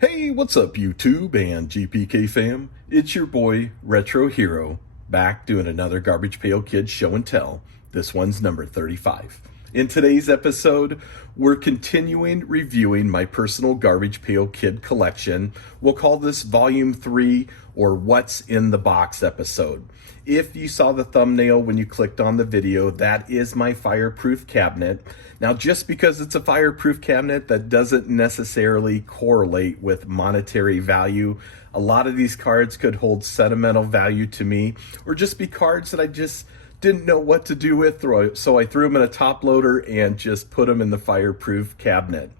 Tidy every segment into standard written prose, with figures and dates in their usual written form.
Hey, what's up YouTube and GPK fam? It's your boy RetroHero back doing another Garbage Pail Kids show and tell. This one's number 35. In today's episode, we're continuing reviewing my personal Garbage Pail Kid collection. We'll call this Volume 3 or What's in the Box episode. If you saw the thumbnail when you clicked on the video, that is my fireproof cabinet. Now, just because it's a fireproof cabinet, that doesn't necessarily correlate with monetary value. A lot of these cards could hold sentimental value to me, or just be cards that I just didn't know what to do with, so I threw them in a top loader and just put them in the fireproof cabinet.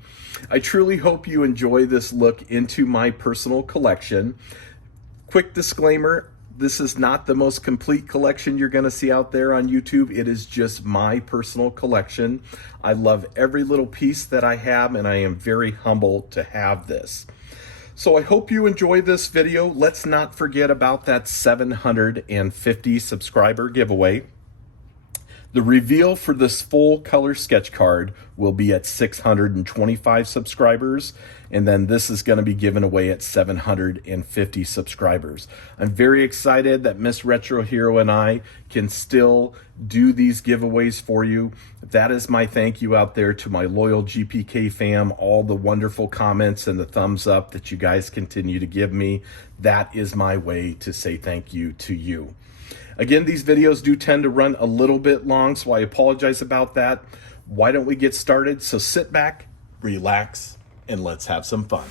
I truly hope you enjoy this look into my personal collection. Quick disclaimer, this is not the most complete collection you're going to see out there on YouTube. It is just my personal collection. I love every little piece that I have, and I am very humbled to have this. So I hope you enjoy this video. Let's not forget about that 750 subscriber giveaway. The reveal for this full color sketch card will be at 625 subscribers, and then this is going to be given away at 750 subscribers. I'm very excited that Miss RetroHero and I can still do these giveaways for you. That is my thank you out there to my loyal GPK fam, all the wonderful comments and the thumbs up that you guys continue to give me. That is my way to say thank you to you. Again, these videos do tend to run a little bit long, so I apologize about that. Why don't we get started? So sit back, relax, and let's have some fun.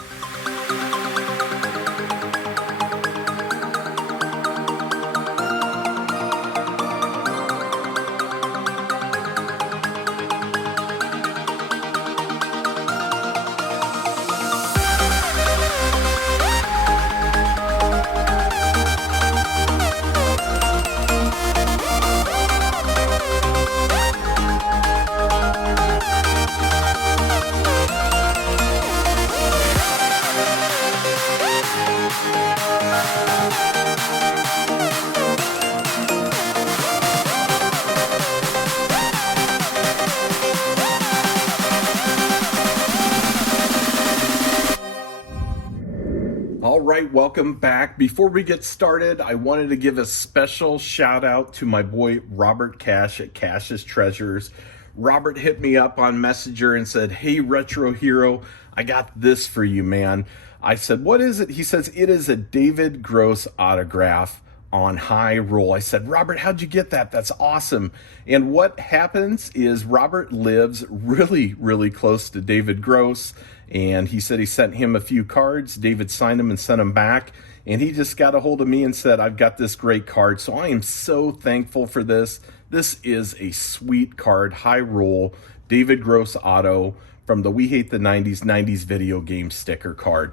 All right, welcome back. Before we get started, I wanted to give a special shout out to my boy Robert Cash at Cash's Treasures. Robert hit me up on Messenger and said, "Hey RetroHero, I got this for you, man." I said, "What is it?" He says, "It is a David Gross autograph on high roll." I said, "Robert, how'd you get that? That's awesome." And what happens is Robert lives really, really close to David Gross, and he said he sent him a few cards. David signed them and sent them back, and he just got a hold of me and said, "I've got this great card." So I am so thankful for this. This is a sweet card, high roll, David Gross auto from the We Hate the 90s video game sticker card.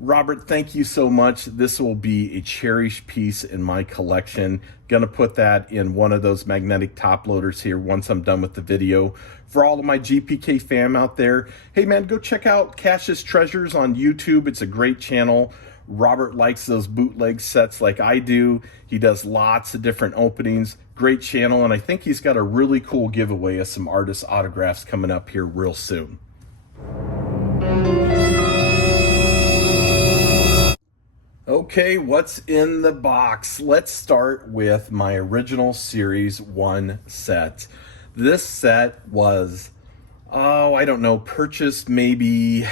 Robert, thank you so much. This will be a cherished piece in my collection. Gonna put that in one of those magnetic top loaders here once I'm done with the video. For all of my GPK fam out there, hey man, go check out Cash's Treasures on YouTube. It's a great channel. Robert likes those bootleg sets like I do. He does lots of different openings. Great channel, and I think he's got a really cool giveaway of some artist autographs coming up here real soon. Okay, what's in the box? Let's start with my original Series 1 set. This set was, I don't know, purchased maybe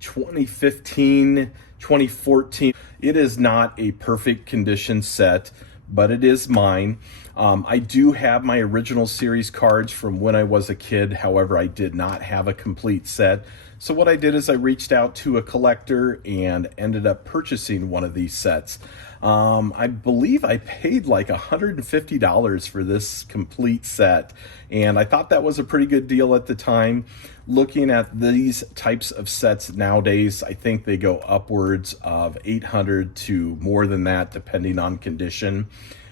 2015, 2014. It is not a perfect condition set, but it is mine. I do have my original series cards from when I was a kid. However, I did not have a complete set. So what I did is I reached out to a collector and ended up purchasing one of these sets. I believe I paid like $150 for this complete set, and I thought that was a pretty good deal at the time. Looking at these types of sets nowadays, I think they go upwards of $800 to more than that, depending on condition.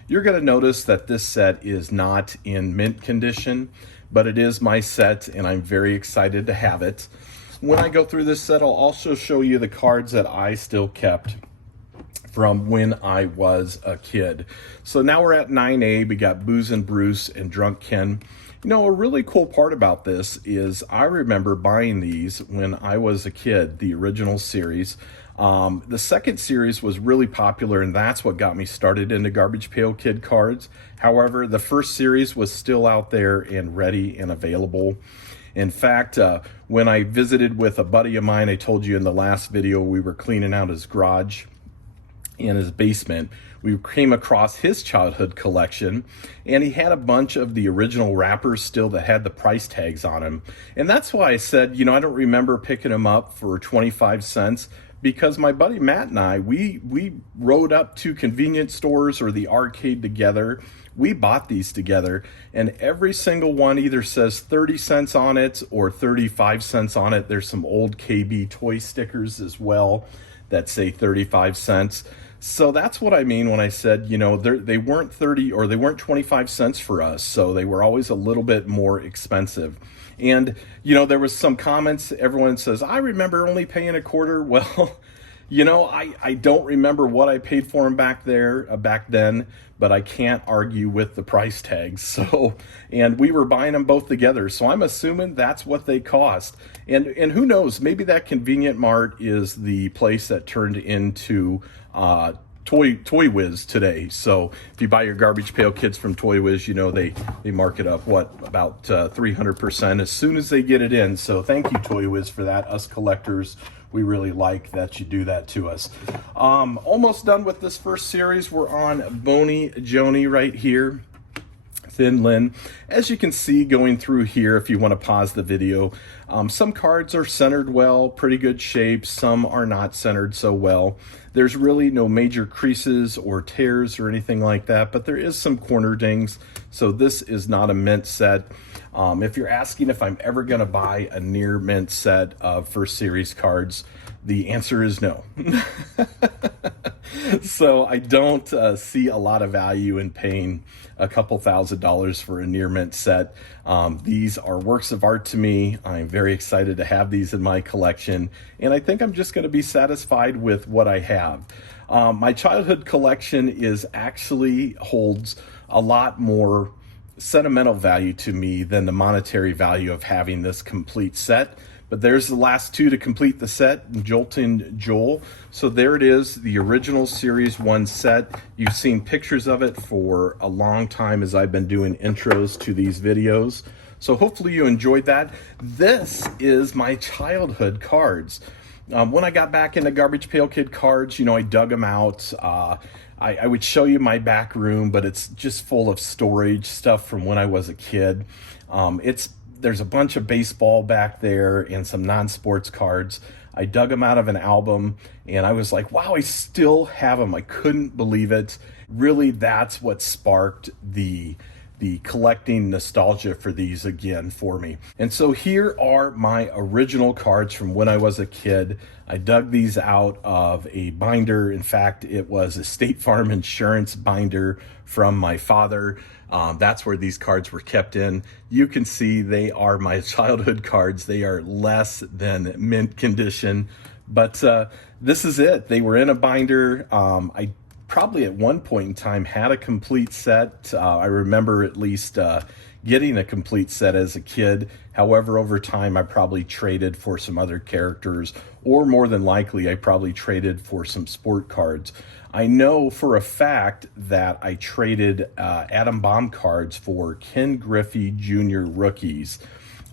You're going to notice that this set is not in mint condition, but it is my set, and I'm very excited to have it. When I go through this set, I'll also show you the cards that I still kept from when I was a kid. So now we're at 9A. We got Booze and Bruce and Drunk Ken. You know, a really cool part about this is I remember buying these when I was a kid, the original series. The second series was really popular, and that's what got me started into Garbage Pail Kid cards. However, the first series was still out there and ready and available. In fact, when I visited with a buddy of mine, I told you in the last video we were cleaning out his garage in his basement. We came across his childhood collection, and he had a bunch of the original wrappers still that had the price tags on them. And that's why I said, you know, I don't remember picking them up for 25 cents, because my buddy Matt and I, we rode up to convenience stores or the arcade together. We bought these together, and every single one either says 30 cents on it or 35 cents on it. There's some old KB toy stickers as well that say 35 cents. So that's what I mean when I said, you know, they weren't 30 or they weren't 25 cents for us. So they were always a little bit more expensive. And, you know, there was some comments, everyone says, I remember only paying a quarter. Well, you know, I don't remember what I paid for them back then, but I can't argue with the price tags. So, and we were buying them both together. So I'm assuming that's what they cost. And who knows, maybe that Convenient Mart is the place that turned into Toy Whiz today. So if you buy your Garbage Pail Kids from Toy Whiz, you know they mark it up, what, about 300% as soon as they get it in. So thank you, Toy Whiz, for that. Us collectors, we really like that you do that to us. Almost done with this first series. We're on Bony Joni right here. Thin Lin. As you can see going through here, if you want to pause the video, some cards are centered well, pretty good shape. Some are not centered so well. There's really no major creases or tears or anything like that, but there is some corner dings. So this is not a mint set. If you're asking if I'm ever going to buy a near mint set of first series cards, the answer is no. So I don't see a lot of value in paying a couple $1,000s for a near mint set. These are works of art to me. I'm very excited to have these in my collection, and I think I'm just going to be satisfied with what I have. My childhood collection actually holds a lot more sentimental value to me than the monetary value of having this complete set. But there's the last two to complete the set, Joltin' Joel. So there it is, the original Series 1 set. You've seen pictures of it for a long time as I've been doing intros to these videos. So hopefully you enjoyed that. This is my childhood cards. When I got back into Garbage Pail Kid cards, you know, I dug them out. I would show you my back room, but it's just full of storage stuff from when I was a kid. There's a bunch of baseball back there and some non-sports cards. I dug them out of an album, and I was like, wow, I still have them. I couldn't believe it. Really, that's what sparked the collecting nostalgia for these again for me. And so here are my original cards from when I was a kid. I dug these out of a binder. In fact, it was a State Farm insurance binder from my father. That's where these cards were kept in. You can see they are my childhood cards. They are less than mint condition, but this is it. They were in a binder. I probably at one point in time had a complete set. I remember at least getting a complete set as a kid. However, over time, I probably traded for some other characters, or more than likely, I probably traded for some sport cards. I know for a fact that I traded Adam Bomb cards for Ken Griffey Jr. rookies.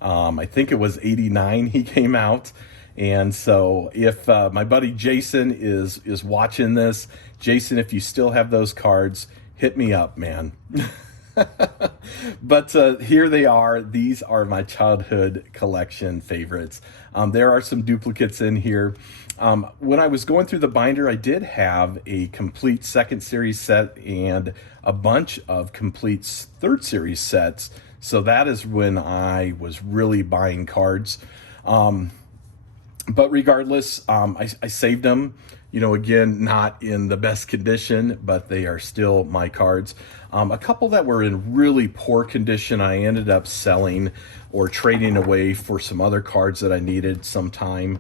I think it was '89 he came out. And so if my buddy Jason is watching this, Jason, if you still have those cards, hit me up, man. But here they are. These are my childhood collection favorites. There are some duplicates in here. When I was going through the binder, I did have a complete second series set and a bunch of complete third series sets. So that is when I was really buying cards. But regardless, I saved them, you know, again, not in the best condition, but they are still my cards. A couple that were in really poor condition, I ended up selling or trading away for some other cards that I needed sometime.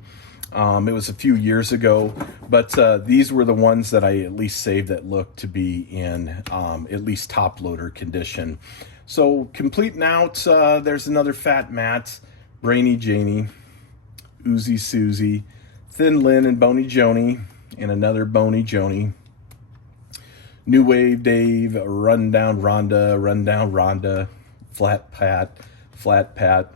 It was a few years ago, but these were the ones that I at least saved that looked to be in at least top loader condition. So completing out, there's another Fat Matt, Brainy Janie, Oozy Susie, Thin Lynn and Bony Joni, and another Bony Joni. New Wave Dave, Rundown Rhonda, Flat Pat.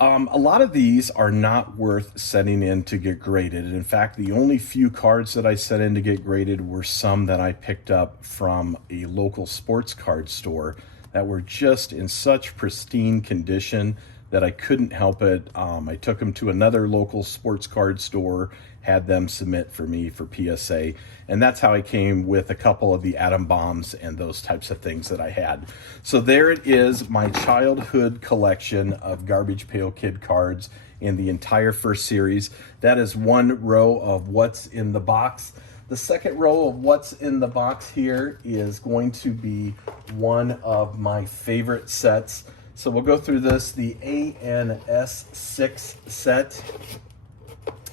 A lot of these are not worth setting in to get graded. In fact, the only few cards that I set in to get graded were some that I picked up from a local sports card store that were just in such pristine condition that I couldn't help it. I took them to another local sports card store, had them submit for me for PSA, and that's how I came with a couple of the atom bombs and those types of things that I had. So there it is, my childhood collection of Garbage Pail Kid cards in the entire first series. That is one row of what's in the box. The second row of what's in the box here is going to be one of my favorite sets. So we'll go through this, the ANS6 set.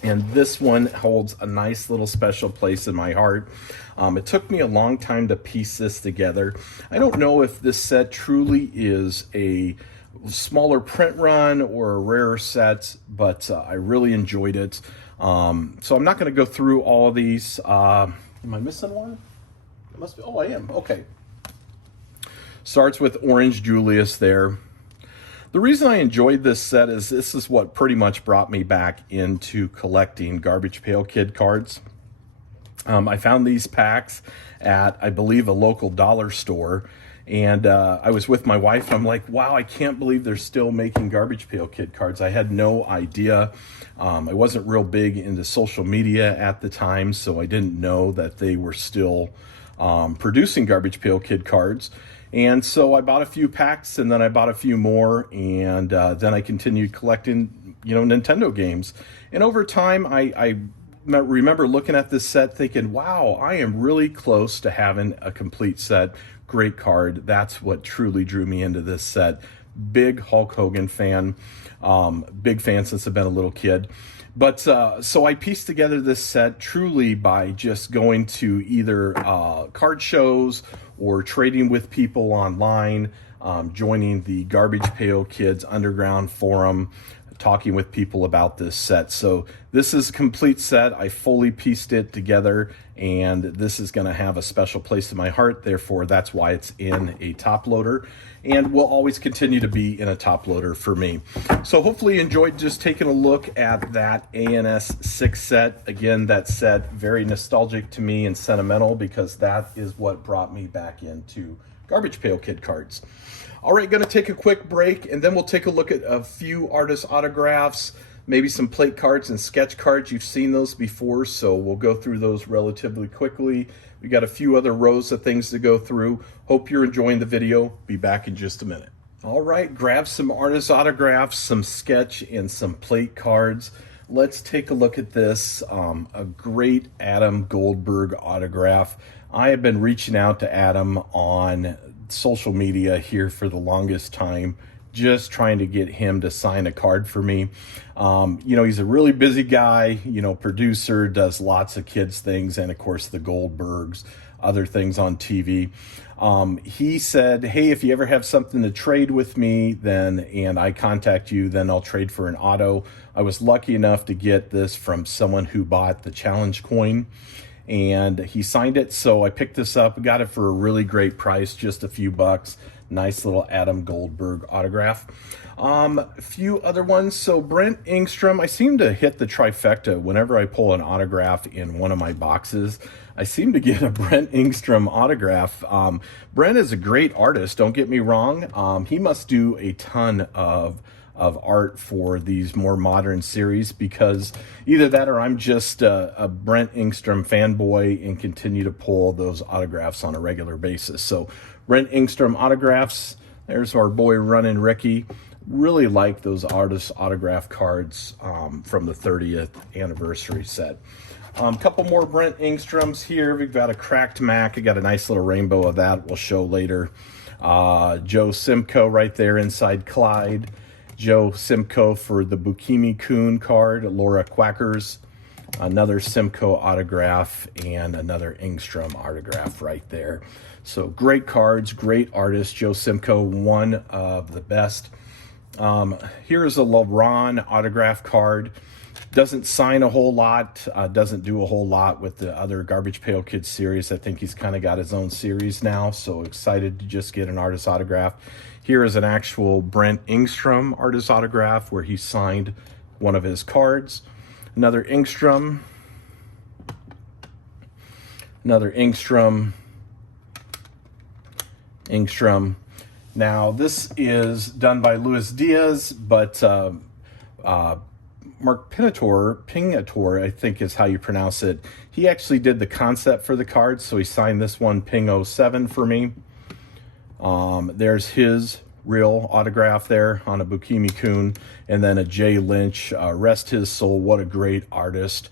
And this one holds a nice little special place in my heart. It took me a long time to piece this together. I don't know if this set truly is a smaller print run or a rarer set, but I really enjoyed it. So I'm not going to go through all of these. Am I missing one? It must be. Oh, I am. Okay. Starts with Orange Julius there. The reason I enjoyed this set is this is what pretty much brought me back into collecting Garbage Pail Kid cards. I found these packs at, I believe, a local dollar store. And I was with my wife. I'm like, wow, I can't believe they're still making Garbage Pail Kid cards. I had no idea. I wasn't real big into social media at the time, so I didn't know that they were still producing Garbage Pail Kid cards. And so I bought a few packs, and then I bought a few more, and then I continued collecting, Nintendo games. And over time, I remember looking at this set thinking, wow, I am really close to having a complete set. Great card. That's what truly drew me into this set. Big Hulk Hogan fan. Big fan since I've been a little kid. But so I pieced together this set truly by just going to either card shows or trading with people online, joining the Garbage Pail Kids Underground forum, talking with people about this set. So this is a complete set. I fully pieced it together, and this is going to have a special place in my heart. Therefore, that's why it's in a top loader, and will always continue to be in a top loader for me. So hopefully you enjoyed just taking a look at that ANS6 set. Again, that set, very nostalgic to me and sentimental, because that is what brought me back into Garbage Pail Kid cards. All right, going to take a quick break, and then we'll take a look at a few artist autographs, maybe some plate cards and sketch cards. You've seen those before, so we'll go through those relatively quickly. We got a few other rows of things to go through. Hope you're enjoying the video. Be back in just a minute. All right, grab some artist autographs, some sketch, and some plate cards. Let's take a look at this. A great Adam Goldberg autograph. I have been reaching out to Adam on social media here for the longest time, just trying to get him to sign a card for me. He's a really busy guy, producer, does lots of kids things, and of course the Goldbergs, other things on TV. He said, hey, if you ever have something to trade with me, and I contact you, then I'll trade for an auto. I was lucky enough to get this from someone who bought the challenge coin, and he signed it. So I picked this up, got it for a really great price, just a few bucks. Nice little Adam Goldberg autograph. A few other ones. So Brent Ingstrom, I seem to hit the trifecta whenever I pull an autograph in one of my boxes. I seem to get a Brent Ingstrom autograph. Brent is a great artist, don't get me wrong. He must do a ton of art for these more modern series, because either that or I'm just a Brent Ingstrom fanboy and continue to pull those autographs on a regular basis. So Brent Ingstrom autographs. There's our boy Runnin' Ricky. Really like those artist autograph cards from the 30th anniversary set. Couple more Brent Ingstroms here. We've got a cracked Mac. I got a nice little rainbow of that we'll show later. Joe Simcoe right there inside Clyde. Joe Simcoe for the Bukimi Coon card, Laura Quackers. another Simcoe autograph, and another Engstrom autograph right there. So great cards, great artist. Joe Simcoe, one of the best. Here is a LeBron autograph card. Doesn't sign a whole lot, doesn't do a whole lot with the other Garbage Pail Kids series. I think he's kind of got his own series now, so excited to just get an artist autograph. Here is an actual Brent Engstrom artist autograph where he signed one of his cards. Another Engstrom. Another Engstrom. Engstrom. Now, this is done by Luis Diaz, but Mark Pingator, I think is how you pronounce it. He actually did the concept for the cards, so he signed this one, Ping 07, for me. There's his real autograph there on a Bukimi Kun, and then a Jay Lynch, rest his soul, what a great artist,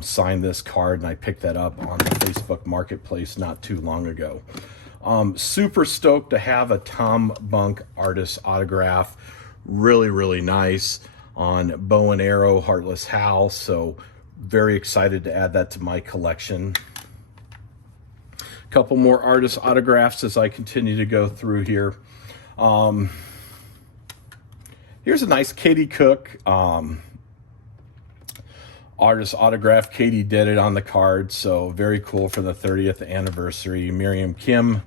signed this card, and I picked that up on the Facebook Marketplace not too long ago. Super stoked to have a Tom Bunk artist autograph. Really nice on Bow and Arrow, Heartless Hal. So very excited to add that to my collection. A couple more artist autographs as I continue to go through here. Here's a nice Katie Cook artist autograph. Katie did it on the card, so very cool for the 30th anniversary. Miriam Kim.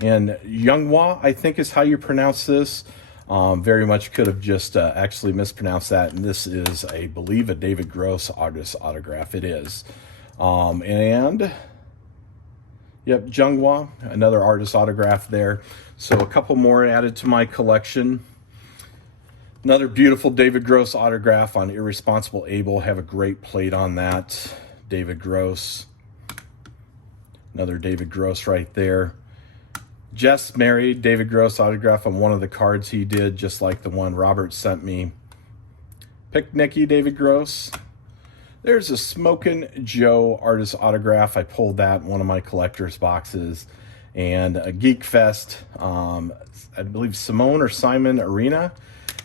And Younghwa, I think is how you pronounce this. Very much could have just actually mispronounced that. And this is, I believe, a David Gross artist autograph. It is. And, yep, Younghwa, another artist autograph there. So a couple more added to my collection. Another beautiful David Gross autograph on Irresponsible Abel. Have a great plate on that. David Gross. Another David Gross right there. Jess married, David Gross autograph on one of the cards he did, just like the one Robert sent me. Picnicky, David Gross. There's a Smokin' Joe artist autograph. I pulled that in one of my collector's boxes. And a Geek Fest, I believe Simone or Simon Arena.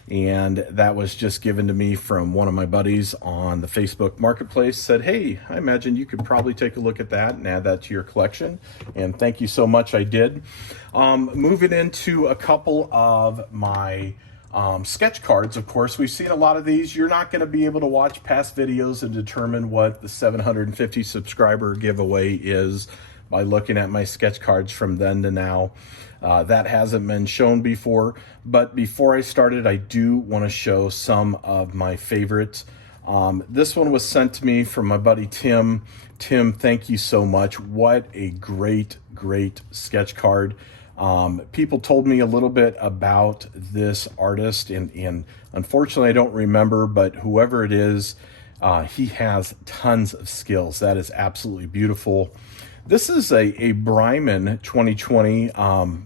And that was just given to me from one of my buddies on the Facebook Marketplace. Said, hey, I imagine you could probably take a look at that and add that to your collection. And thank you so much, I did. Moving into a couple of my sketch cards, of course. We've seen a lot of these. You're not going to be able to watch past videos and determine what the 750 subscriber giveaway is by looking at my sketch cards from then to now. That hasn't been shown before, but before I started, I do want to show some of my favorites. This one was sent to me from my buddy Tim. Tim, thank you so much. What a great sketch card. People told me a little bit about this artist, and unfortunately I don't remember, but whoever it is, he has tons of skills. That is absolutely beautiful. This is a Bryman 2020.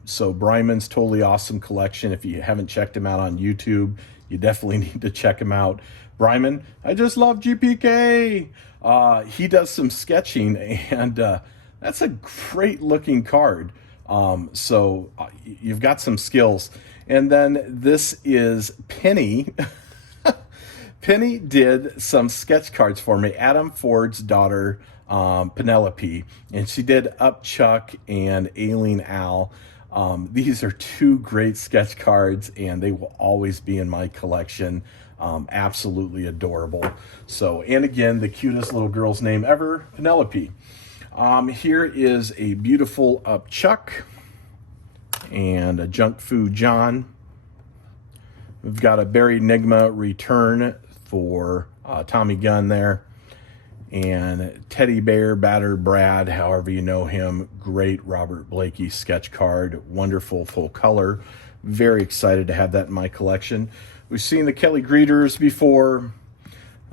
So Bryman's Totally Awesome collection. If you haven't checked him out on YouTube, you definitely need to check him out. Bryman, I just love GPK. He does some sketching, and that's a great looking card. So you've got some skills. And then this is Penny. Penny did some sketch cards for me. Adam Ford's daughter, Penelope, and she did Up Chuck and Aileen Al. These are two great sketch cards, and they will always be in my collection. Absolutely adorable. So, and again, the cutest little girl's name ever, Penelope. Here is a beautiful Up Chuck and a Junk Fu John. We've got a Barry Nigma return for Tommy Gunn there. And Teddy Bear, Battered Brad, however you know him. Great Robert Blakey sketch card. Wonderful full color. Very excited to have that in my collection. We've seen the Kelly Greeters before.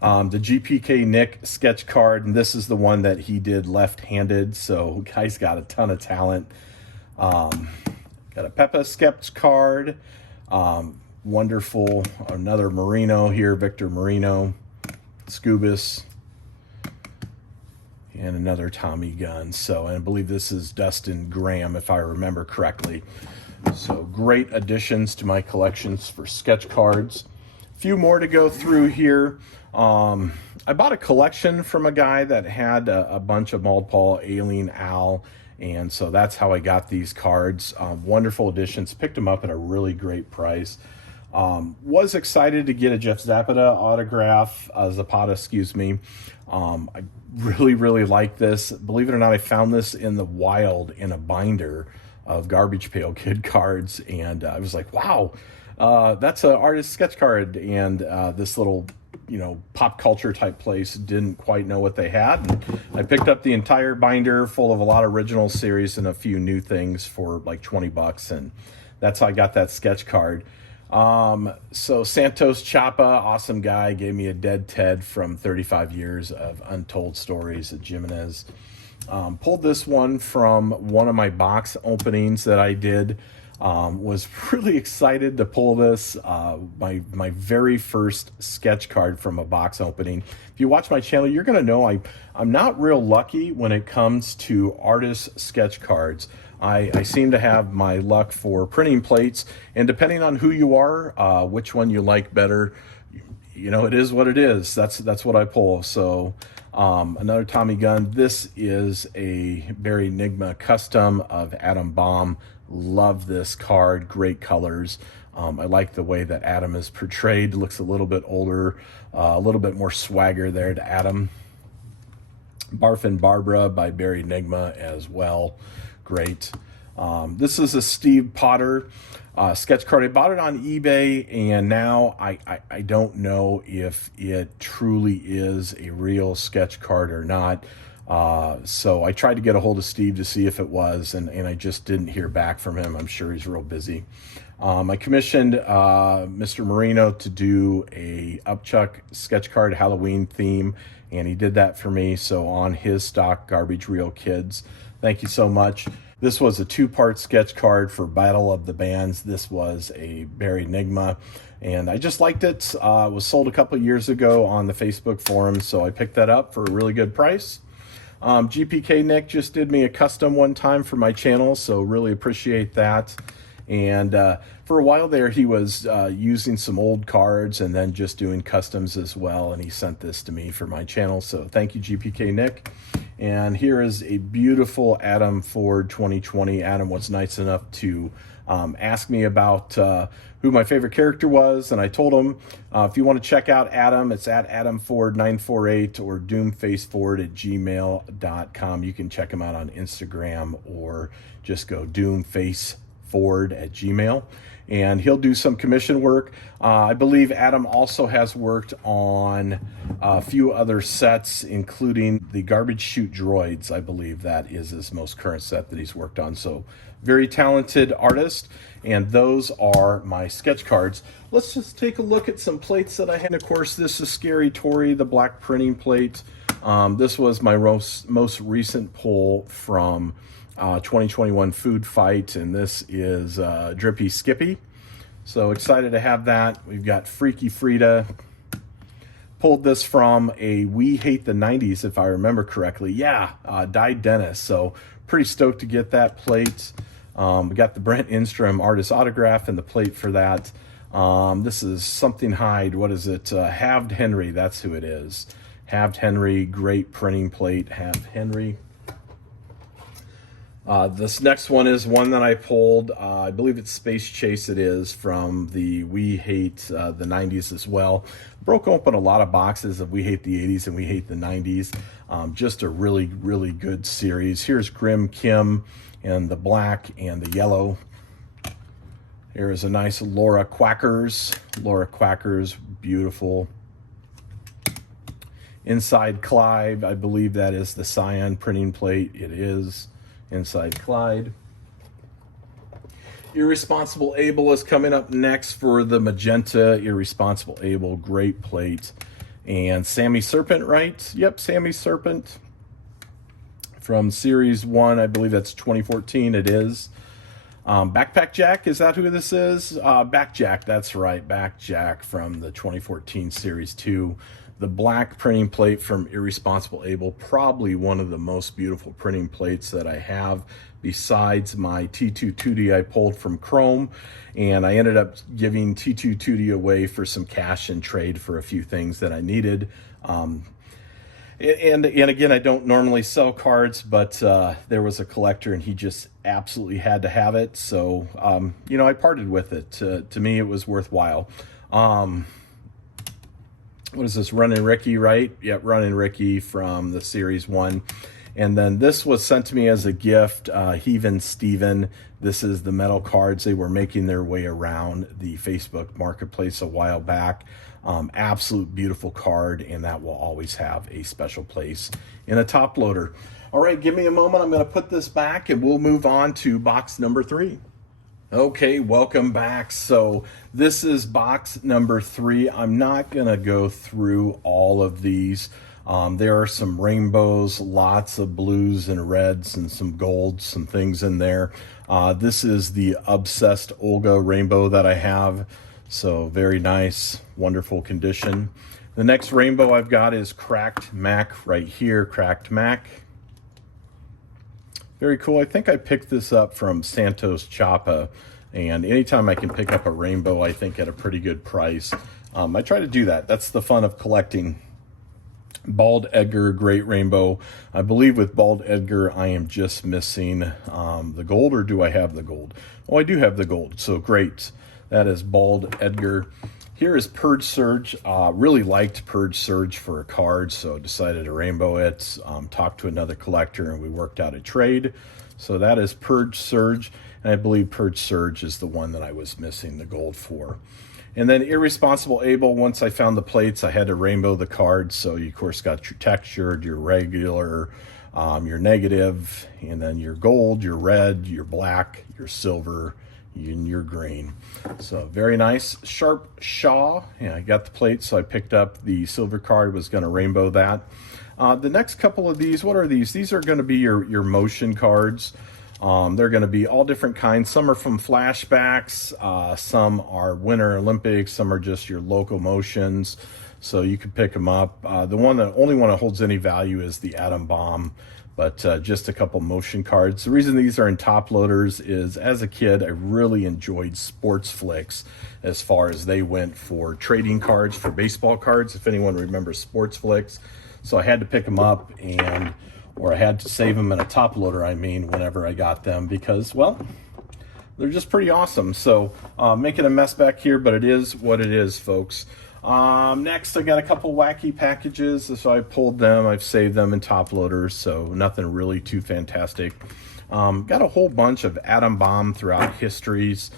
The GPK Nick sketch card. And this is the one that he did left-handed. So guy's got a ton of talent. Got a Peppa sketch card. Wonderful. Another Marino here. Victor Marino. Scubus. And another Tommy Gunn. So, and I believe this is Dustin Graham, if I remember correctly. So, great additions to my collections for sketch cards. Few more to go through here. I bought a collection from a guy that had a bunch of Mauled Paul, Alien Al, and so that's how I got these cards. Wonderful editions. Picked them up at a really great price. Was excited to get a Jeff Zapata autograph, Zapata, excuse me. I really like this. Believe it or not, I found this in the wild in a binder of Garbage Pail Kid cards, and I was like, wow, that's an artist sketch card. And this little, pop culture type place didn't quite know what they had. And I picked up the entire binder full of a lot of original series and a few new things for like $20, and that's how I got that sketch card. So Santos Chapa, awesome guy, gave me a Dead Ted from 35 years of untold stories at Jimenez. Pulled this one from one of my box openings that I did. Was really excited to pull this, my very first sketch card from a box opening. If you watch my channel, you're going to know I'm not real lucky when it comes to artist sketch cards. I seem to have my luck for printing plates, and depending on who you are, which one you like better, it is what it is. That's what I pull. So another Tommy gun. This is a Barry Enigma custom of Adam Baum. Love this card. Great colors. I like the way that Adam is portrayed. Looks a little bit older, a little bit more swagger there to Adam. Barf and Barbara by Barry Enigma as well. Great. This is a Steve Potter sketch card. I bought it on eBay, and now I don't know if it truly is a real sketch card or not. So I tried to get a hold of Steve to see if it was, and I just didn't hear back from him. I'm sure he's real busy. I commissioned Mr. Marino to do a Upchuck sketch card Halloween theme, and he did that for me. So on his stock, Garbage Reel Kids. Thank you so much. This was a two-part sketch card for Battle of the Bands. This was a Barry Enigma, and I just liked it. It was sold a couple years ago on the Facebook forum, so I picked that up for a really good price. GPK Nick just did me a custom one time for my channel, so really appreciate that. And for a while there, he was using some old cards and then just doing customs as well, and he sent this to me for my channel, so thank you, GPK Nick. And here is a beautiful Adam Ford 2020. Adam was nice enough to ask me about who my favorite character was, and I told him, if you want to check out Adam, it's at AdamFord948 or doomfaceford@gmail.com. You can check him out on Instagram, or just go doomfaceford@gmail, and he'll do some commission work. I believe Adam also has worked on a few other sets, including the Garbage Chute Droids. I believe that is his most current set that he's worked on. So very talented artist, and those are my sketch cards. Let's just take a look at some plates that I had. Of course, this is Scary Tory, the black printing plate. This was my most recent pull from 2021 Food Fight, and this is Drippy Skippy. So excited to have that. We've got Freaky Frida. Pulled this from a We Hate the 90s, if I remember correctly. Yeah, Died Dennis. So pretty stoked to get that plate. We got the Brent Instrom artist autograph and the plate for that. This is something Hyde. What is it? Halved Henry. That's who it is. Halved Henry. Great printing plate. Halved Henry. This next one is one that I pulled. I believe it's Space Chase. It is from the We Hate the 90s as well. Broke open a lot of boxes of We Hate the 80s and We Hate the 90s. Just a really good series. Here's Grim Kim and the black and the yellow. Here is a nice Laura Quackers. Laura Quackers, beautiful. Inside Clyde, I believe that is the cyan printing plate. It is. Inside Clyde. Irresponsible Abel is coming up next for the magenta. Irresponsible Abel, great plate. And Sammy Serpent, right? Yep, Sammy Serpent from Series 1. I believe that's 2014. It is. Backpack Jack, is that who this is? Back Jack, that's right. Back Jack from the 2014 Series 2. The black printing plate from Irresponsible Abel, probably one of the most beautiful printing plates that I have, besides my T2 2D I pulled from Chrome. And I ended up giving T2 2D away for some cash in trade for a few things that I needed. And again, I don't normally sell cards, but there was a collector and he just absolutely had to have it. So, you know, I parted with it. To me, it was worthwhile. What is this, Runnin' Ricky, right? Yep, Runnin' Ricky from the Series 1. And then this was sent to me as a gift, Heavin' Steven. This is the metal cards. They were making their way around the Facebook marketplace a while back. Absolute beautiful card, and that will always have a special place in a top loader. All right, give me a moment. I'm going to put this back, and we'll move on to box number 3. Okay, welcome back. So this is box number 3. I'm not going to go through all of these. There are some rainbows, lots of blues and reds and some golds, some things in there. This is the Obsessed Olga rainbow that I have. So very nice, wonderful condition. The next rainbow I've got is Cracked Mac right here, Cracked Mac. Very cool. I think I picked this up from Santos Chapa, and anytime I can pick up a rainbow, I think at a pretty good price, I try to do that. That's the fun of collecting. Bald Edgar, great rainbow. I believe with Bald Edgar, I am just missing the gold, or do I have the gold? Oh, I do have the gold, so great. That is Bald Edgar. Here is Purge Surge. Really liked Purge Surge for a card, so decided to rainbow it. Talked to another collector, and we worked out a trade. So that is Purge Surge, and I believe Purge Surge is the one that I was missing the gold for. And then Irresponsible Abel, once I found the plates, I had to rainbow the cards. So you, of course, got your textured, your regular, your negative, and then your gold, your red, your black, your silver, and your green. So very nice. Sharp Shaw. Yeah, I got the plate, so I picked up the silver card, was going to rainbow that. The next couple of these, what are these? These are going to be your motion cards. They're going to be all different kinds. Some are from flashbacks, some are Winter Olympics, some are just your locomotions. So you can pick them up. The only one that holds any value is the Atom Bomb, but just a couple motion cards. The reason these are in top loaders is, as a kid, I really enjoyed sports flicks as far as they went for trading cards, for baseball cards, if anyone remembers sports flicks. So I had to pick them up, or I had to save them in a top loader, whenever I got them, because, well, they're just pretty awesome. So making a mess back here, but it is what it is, folks. Next, I got a couple wacky packages, so I pulled them. I've saved them in top loaders, so nothing really too fantastic. Got a whole bunch of Atom Bomb throughout histories,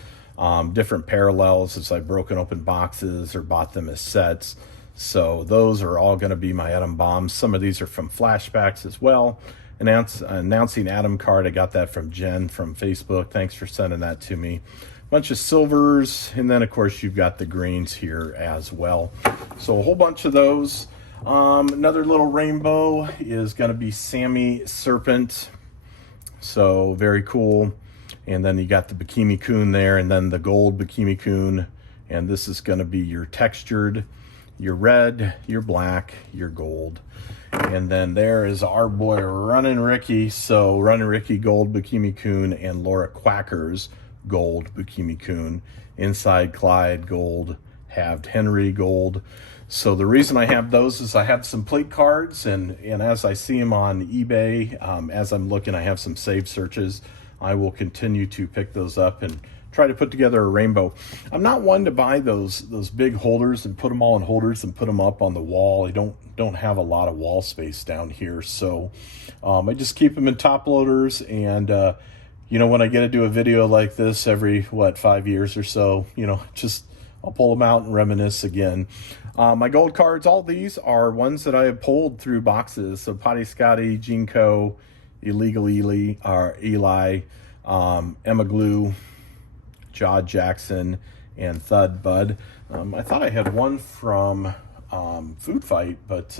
different parallels as I've broken open boxes or bought them as sets. So those are all going to be my Atom Bombs. Some of these are from flashbacks as well. Announcing Atom card, I got that from Jen from Facebook. Thanks for sending that to me. Bunch of silvers, and then of course you've got the greens here as well. So a whole bunch of those. Another little rainbow is going to be Sammy Serpent. So very cool. And then you got the Bikini Coon there, and then the gold Bikini Coon. And this is going to be your textured, your red, your black, your gold. And then there is our boy Runnin' Ricky. So Runnin' Ricky gold Bikini Coon, and Laura Quacker's gold Bikini Coon. Inside Clyde gold, halved Henry gold. So the reason I have those is I have some plate cards, and as I see them on eBay, as I'm looking, I have some saved searches. I will continue to pick those up and try to put together a rainbow. I'm not one to buy those big holders and put them all in holders and put them up on the wall. I don't have a lot of wall space down here, so I just keep them in top loaders. And you know, when I get to do a video like this every 5 years or so, you know, just I'll pull them out and reminisce again. My gold cards, all these are ones that I have pulled through boxes. So Potty Scotty, Jinko, Illegal Eli, Emma Glue, Jaw Jackson, and Thud Bud. I thought I had one from Food Fight, but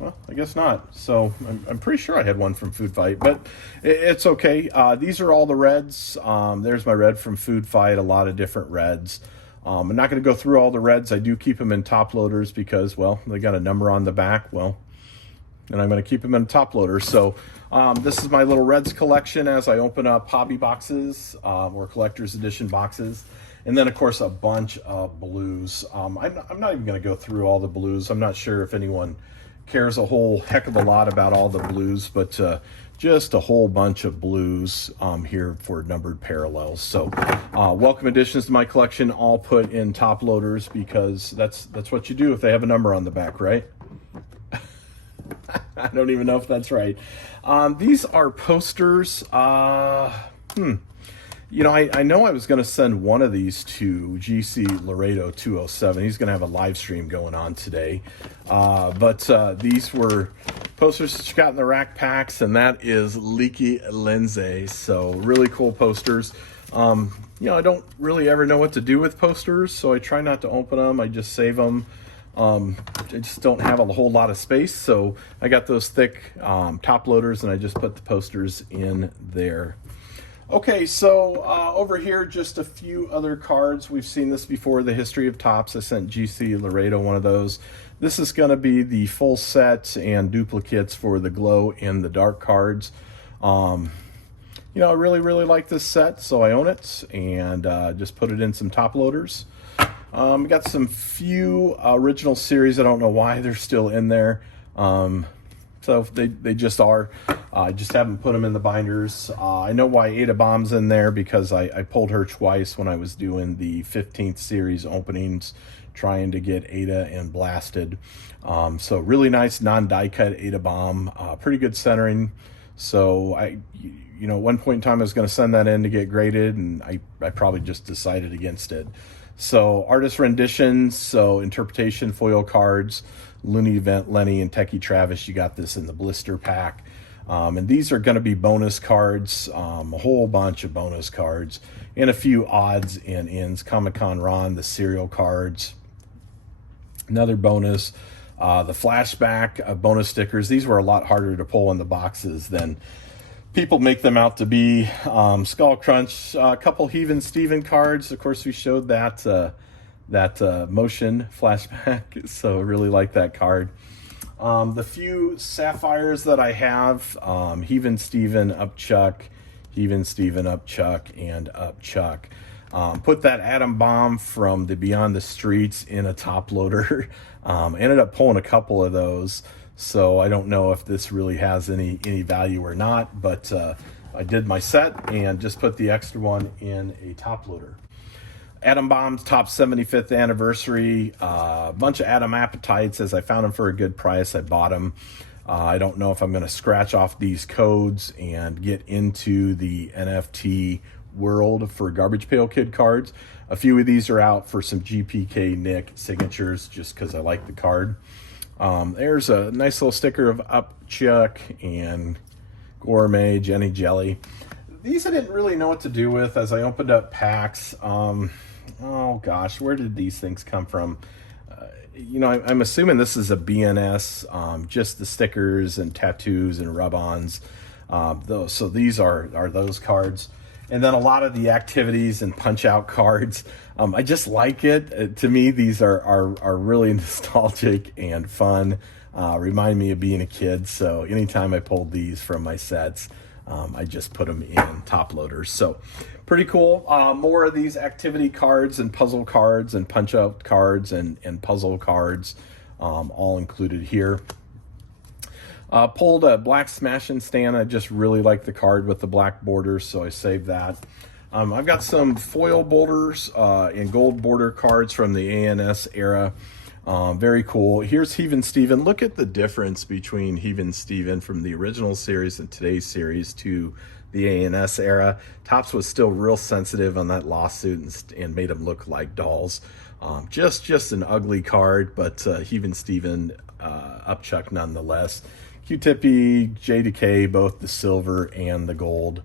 well, I guess not. So I'm pretty sure I had one from Food Fight, but it's okay. These are all the reds. There's my red from Food Fight, a lot of different reds. I'm not going to go through all the reds. I do keep them in top loaders because, well, they got a number on the back. Well, and I'm going to keep them in top loader. So this is my little reds collection as I open up hobby boxes or collector's edition boxes. And then, of course, a bunch of blues. I'm not even going to go through all the blues. I'm not sure if anyone cares a whole heck of a lot about all the blues, but just a whole bunch of blues here for numbered parallels. So welcome additions to my collection, all put in top loaders because that's what you do if they have a number on the back, right? I don't even know if that's right. These are posters. You know, I know I was going to send one of these to GC Laredo 207. He's going to have a live stream going on today. But these were posters that you got in the rack packs, and that is Leaky Lindsay. So really cool posters. You know, I don't really ever know what to do with posters, so I try not to open them. I just save them. I just don't have a whole lot of space, so I got those thick top loaders, and I just put the posters in there. Okay, so over here, just a few other cards. We've seen this before, the History of Topps. I sent GC Laredo one of those. This is going to be the full sets and duplicates for the glow and the dark cards. You know, I really like this set, so I own it, and just put it in some top loaders. Got some few original series. I don't know why they're still in there. So they just are. I just haven't put them in the binders. I know why Ada Bomb's in there because I pulled her twice when I was doing the 15th series openings, trying to get Ada and Blasted. So really nice non-die cut Ada Bomb, pretty good centering. So you know, at one point in time I was going to send that in to get graded, and I probably just decided against it. So artist renditions, so interpretation foil cards, Looney Event Lenny and Techie Travis, you got this in the blister pack. And these are going to be bonus cards, a whole bunch of bonus cards, and a few odds and ends. Comic-Con Ron, the serial cards, another bonus. The flashback bonus stickers, these were a lot harder to pull in the boxes than people make them out to be. Skull Crunch, a couple Heavin' Steven cards. Of course, we showed that motion flashback, so I really like that card. The few sapphires that I have, Heavin' Steven, Up Chuck, Heavin' Steven, Up Chuck, and Up Chuck. Put that atom bomb from the Beyond the Streets in a top loader. Ended up pulling a couple of those, so I don't know if this really has any value or not, but I did my set and just put the extra one in a top loader. Atom Bomb's top 75th anniversary, a bunch of Atom Appetites. As I found them for a good price, I bought them. I don't know if I'm going to scratch off these codes and get into the NFT world for Garbage Pail Kid cards. A few of these are out for some GPK Nick signatures just because I like the card. There's a nice little sticker of Up Chuck and Gourmet Jenny Jelly. These I didn't really know what to do with as I opened up packs. Oh gosh, where did these things come from? You know, I'm assuming this is a BNS, just the stickers and tattoos and rub-ons. So these are those cards. And then a lot of the activities and punch-out cards. I just like it. To me, these are really nostalgic and fun. Remind me of being a kid. So anytime I pulled these from my sets, I just put them in top loaders. So pretty cool. More of these activity cards and puzzle cards and punch out cards and puzzle cards, all included here. Pulled a black Smash and Stand. I just really like the card with the black borders, so I saved that. I've got some foil boulders and gold border cards from the ANS era. Very cool. Here's Heavin' Steven. Look at the difference between Heavin' Steven from the original series and today's series to the ANS era. Topps was still real sensitive on that lawsuit and made them look like dolls. Just an ugly card, but Heavin' Steven, Up Chuck nonetheless. Q-Tippy, JDK, both the silver and the gold.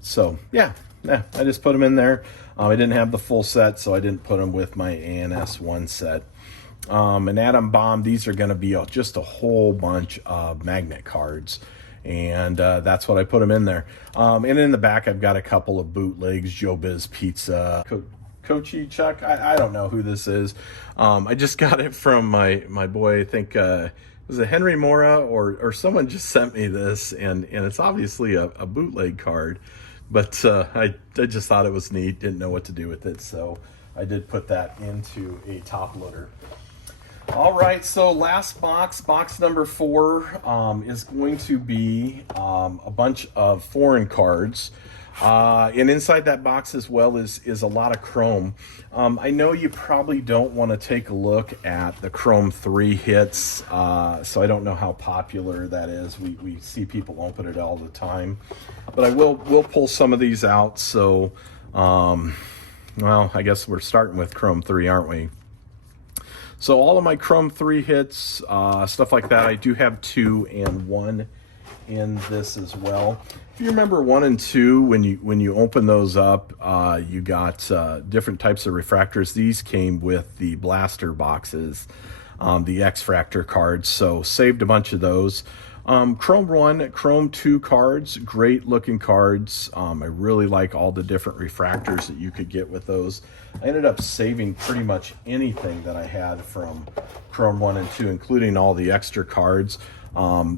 So yeah, I just put them in there. I didn't have the full set, so I didn't put them with my ANS 1 set. An Atom Bomb, these are going to be just a whole bunch of magnet cards. And that's what I put them in there. And in the back, I've got a couple of bootlegs, Joe Biz Pizza, Kochi Chuck. I don't know who this is. I just got it from my boy. I think was it Henry Mora or someone just sent me this, and it's obviously a bootleg card, but I just thought it was neat. Didn't know what to do with it, so I did put that into a top loader. All right, so last box number 4 is going to be a bunch of foreign cards. And inside that box as well is a lot of chrome. I know you probably don't want to take a look at the Chrome 3 hits, so I don't know how popular that is. We see people open it all the time. But we'll pull some of these out. So, well, I guess we're starting with Chrome 3, aren't we? So all of my Chrome 3 hits, stuff like that, I do have 2 and 1 in this as well. If you remember 1 and 2, when you open those up, you got different types of refractors. These came with the blaster boxes, the X-Fractor cards, so saved a bunch of those. Chrome 1, Chrome 2 cards, great looking cards. I really like all the different refractors that you could get with those. I ended up saving pretty much anything that I had from Chrome 1 and 2, including all the extra cards.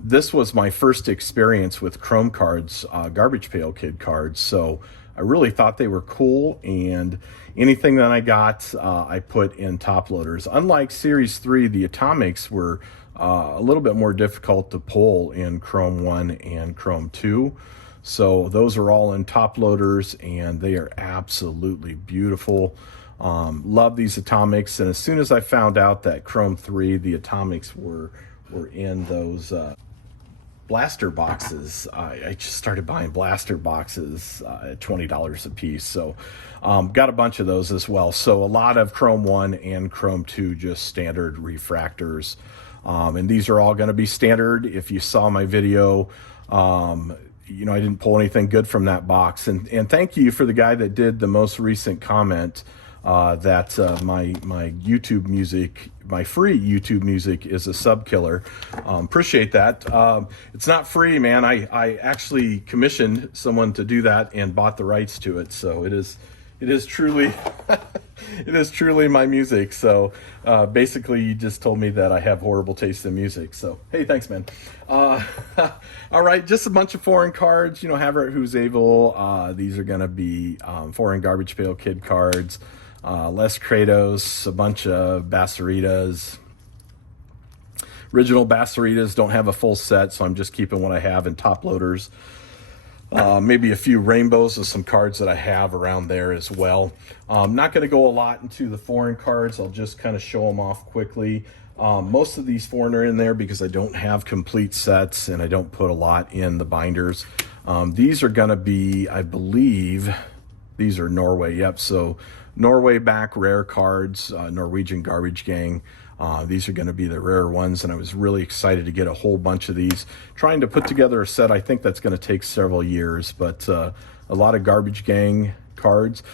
This was my first experience with Chrome cards, Garbage Pail Kid cards, so I really thought they were cool, and anything that I got, I put in top loaders. Unlike Series 3, the Atomics were a little bit more difficult to pull in Chrome 1 and Chrome 2. So those are all in top loaders, and they are absolutely beautiful. Love these Atomics, and as soon as I found out that Chrome 3, the Atomics were in those blaster boxes, I just started buying blaster boxes at $20 a piece. So got a bunch of those as well. So a lot of Chrome 1 and Chrome 2, just standard refractors. And these are all going to be standard. If you saw my video, you know, I didn't pull anything good from that box. And thank you for the guy that did the most recent comment that my YouTube music, my free YouTube music, is a sub killer. Appreciate that. It's not free, man. I actually commissioned someone to do that and bought the rights to it. So it is truly it is truly my music. So basically you just told me that I have horrible taste in music. So hey, thanks, man. All right, just a bunch of foreign cards. You know, Havert, Who's Able. These are gonna be foreign Garbage Pail Kid cards. Les Kratos, a bunch of Basseritas. Original Basseritas don't have a full set, so I'm just keeping what I have in top loaders. Maybe a few rainbows of some cards that I have around there as well. Not going to go a lot into the foreign cards. I'll just kind of show them off quickly. Most of these foreign are in there because I don't have complete sets and I don't put a lot in the binders. These are going to be, I believe, these are Norway. Yep, so Norway back rare cards, Norwegian Garbage Gang. These are going to be the rare ones, and I was really excited to get a whole bunch of these. Trying to put together a set, I think that's going to take several years, but a lot of Garbage Gang cards.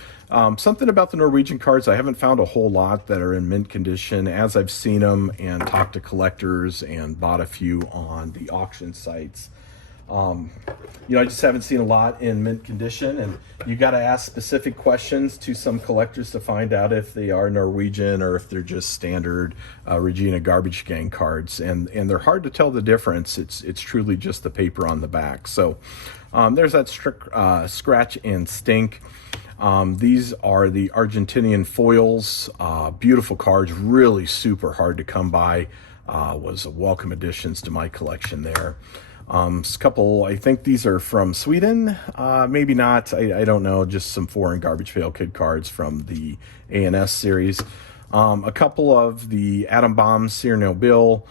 Something about the Norwegian cards, I haven't found a whole lot that are in mint condition as I've seen them and talked to collectors and bought a few on the auction sites. You know, I just haven't seen a lot in mint condition, and you got to ask specific questions to some collectors to find out if they are Norwegian or if they're just standard Regina Garbage Gang cards, and they're hard to tell the difference. It's truly just the paper on the back. So there's that scratch and stink. These are the Argentinian foils, beautiful cards, really super hard to come by. Was a welcome additions to my collection there. A couple, I think these are from Sweden, maybe not, I don't know, just some foreign Garbage Pail Kid cards from the ANS series. A couple of the Atom Bomb Cyrano Bill.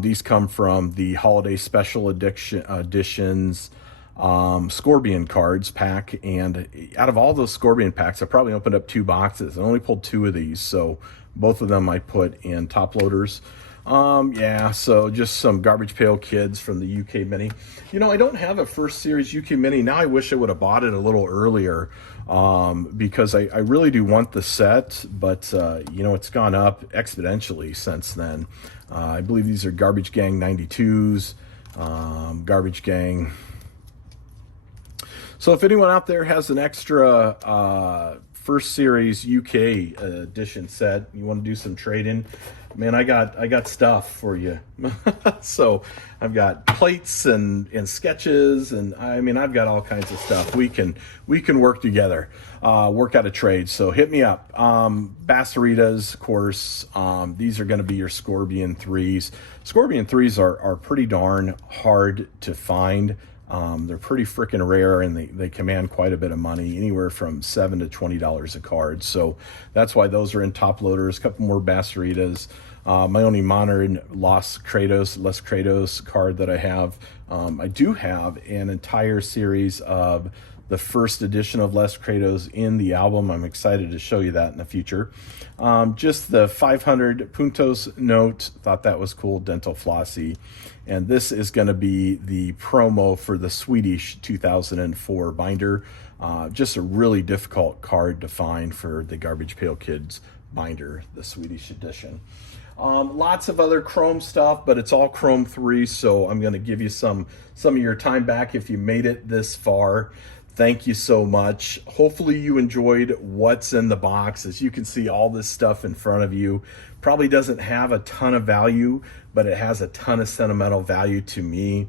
These come from the Holiday Special Editions Scorpion cards pack, and out of all those Scorpion packs, I probably opened up 2 boxes. I only pulled 2 of these, so both of them I put in top loaders. Yeah, so just some Garbage Pail Kids from the UK Mini. You know, I don't have a first series UK Mini. Now I wish I would have bought it a little earlier, because I really do want the set, but, you know, it's gone up exponentially since then. I believe these are Garbage Gang 92s, Garbage Gang. So if anyone out there has an extra first series UK edition set. You want to do some trading? Man, I got stuff for you. So I've got plates and sketches, and I mean, I've got all kinds of stuff. We can work together, work out a trade. So hit me up. Basseritas, of course. These are going to be your Scorpion 3s. Scorpion 3s are pretty darn hard to find. They're pretty freaking rare, and they command quite a bit of money, anywhere from $7 to $20 a card. So that's why those are in top loaders. A couple more Basseritas. My only modern Les Kratos card that I have. I do have an entire series of the first edition of Les Kratos in the album. I'm excited to show you that in the future. Just the 500 Puntos note, thought that was cool, Dental Flossy. And this is going to be the promo for the Swedish 2004 binder. Just a really difficult card to find for the Garbage Pail Kids binder, the Swedish edition. Lots of other Chrome stuff, but it's all Chrome 3, so I'm going to give you some of your time back if you made it this far. Thank you so much. Hopefully you enjoyed what's in the box. As you can see, all this stuff in front of you probably doesn't have a ton of value, but it has a ton of sentimental value to me.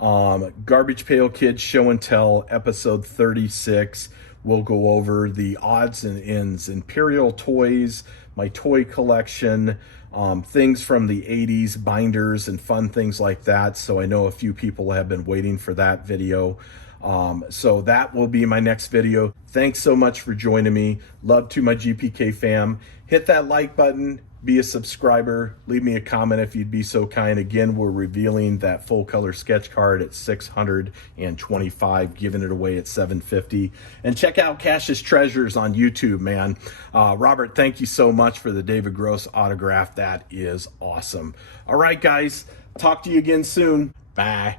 Garbage Pail Kids Show and Tell, episode 36. We'll go over the odds and ends, Imperial toys, my toy collection, things from the 80s, binders and fun things like that. So I know a few people have been waiting for that video. So that will be my next video. Thanks so much for joining me. Love to my GPK fam. Hit that like button, be a subscriber, leave me a comment if you'd be so kind. Again, we're revealing that full color sketch card at $625, giving it away at $750. And check out Cash's Treasures on YouTube, man. Robert, thank you so much for the David Gross autograph. That is awesome. All right, guys, talk to you again soon. Bye.